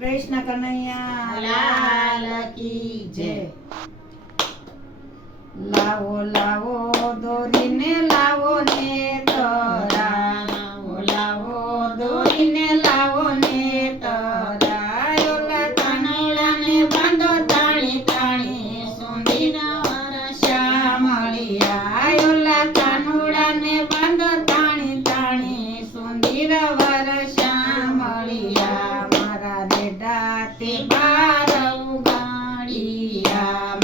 કૃષ્ણ કનૈયા લાલ કી જય। લાવો લાવો દોરીને લાવો ને તરા, લાવો લાવો દોરીને લાવો ને તરા, ઓલા કાનડાને બાંધો તાણી તાણી સુંદીના વરસા મળ્યા, ઓલા કાનડાને બાંધો તાણી તાણી સુંદીના વરસા મળ્યા, મારા રેડા તે બાર ઉગાડ્યા,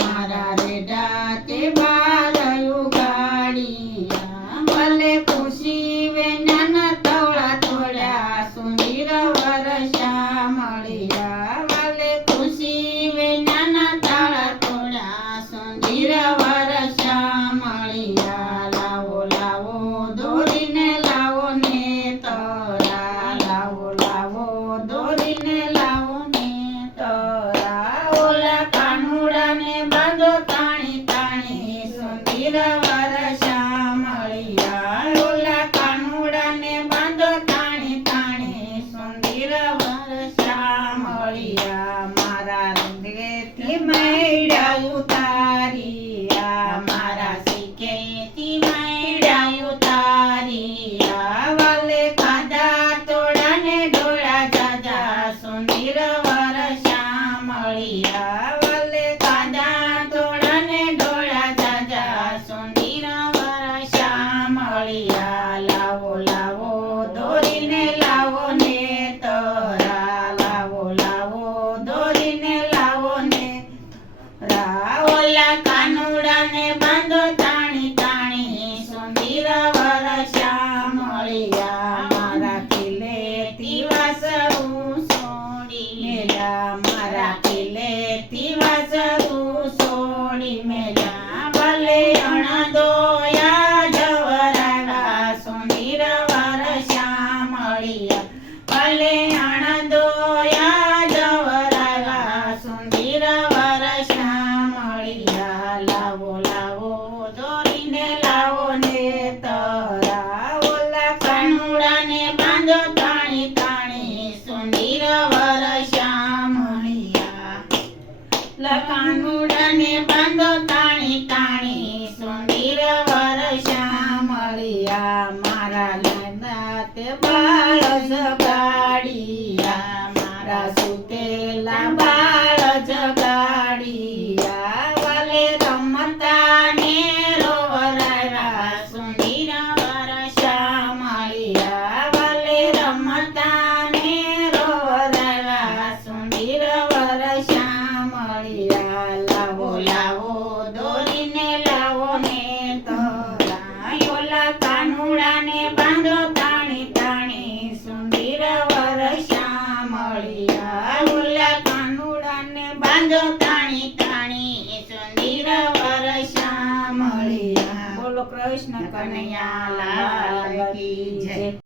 મારા રેડા તે બાર ઉગાડ્યા, ભલે ખુશી વેના તોડા તોડ્યા સુંદર વરસા મળ્યા, ભલે ખુશી વેના તાળા તોડ્યા સુંદર વરસા મળ્યા, લાવો લાવો દોરીને લાવો ને તરા, લાવો લાવો દોરીને લાવો ને તરા, ઓલા કાનુડાને બાંધો તાણી તાણી સુંદર વરસા મળ્યા, ઓલા કાનુડાને બાંધો તાણી તાણી સુંદર વરસા મળ્યા, મારા હૃદયથી મૈડા ઉતાર્યા, મારા શીખેથી મૈડા ઉતાર્યા, વાલે ખાધા તોડાને ડોળા જાજા સુંદર વરસા મળ્યા, વાલે ખાધા તોડાને ડોળા જાજા સુંદર વરસા મળ્યા, લાવો લાવો દોરીને લાવો ને તરા, લાવો લાવો દોરીને લાવો ને તરા, ઓલા કાનુડાને બાંધો તાણી તાણી સુંદર વરસા મળ્યા, મારા કિલ્લેથી વાસળું છોડી મેલ્યા, મારા કિલ્લેથી વાસળું છોડી મેલ્યા, ભલે અણદોયા જવરાવા સુંદર વરસા મળ્યા, ભલે અણદોયા જવરાવા સુંદર વરસા મળ્યા, લાવો લાવો દોરીને લાવો ને તરા, ઓલા કાનુડાને બાંધો તાણી તાણી સુંદર વરસા મળ્યા, ઓલા કાનુડાને બાંધો તાણી તાણી સુંદર વરસા મળ્યા, મારા લાડા તે બાળ જગાડ્યા, મારા સુતેલા બાળ જગાડ્યા, વાલે રમતા ને રોવરાવ્યા સુંદર વરસા મળ્યા, વાલે રમતા ને રોવરાવ્યા સુંદર વરસા મળ્યા, લાવો લાવો દોરીને લાવો ને તરા, ઓલા કાનુડાને બાંધો તાણી તાણી સુંદર વરસા મળ્યા, ઓલા કાનુડાને બાંધો તાણી તાણી સુંદર વરસા મળ્યા। બોલો કૃષ્ણ કનૈયા લાલ કી જય।